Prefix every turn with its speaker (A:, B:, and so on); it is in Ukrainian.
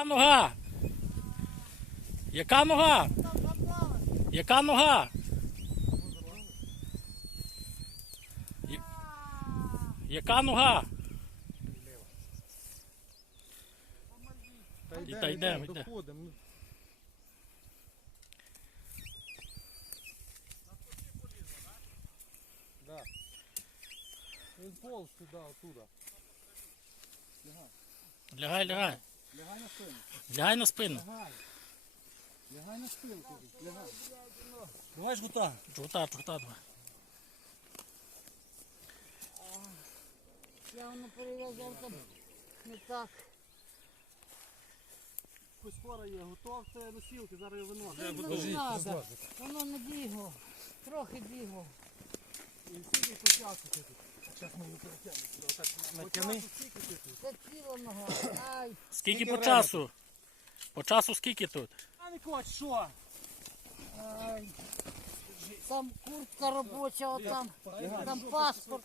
A: нога? Яка нога? Яка нога? Яка нога? Та йдемо.
B: Доходимо. Да. Він полз туди, оттуда.
A: Лягай.
B: Лягай на спину.
A: Лягай на спину.
B: Лягай на спину. Лягай. Давай жгута.
A: Жгута давай.
C: Я воно перев'язав там не так.
B: Ось скоро є, готовте носілки, зараз його виносимо.
C: Не треба, воно не бігло, трохи бігло.
B: І всі по часу тут. Зараз ми його перетягнемо сюди. Отак натягни.
C: Це ціла нога. Ай,
A: Скільки по часу? По часу скільки тут?
B: А не коч, що?
C: ай. Там куртка робоча, отам, там паспорт.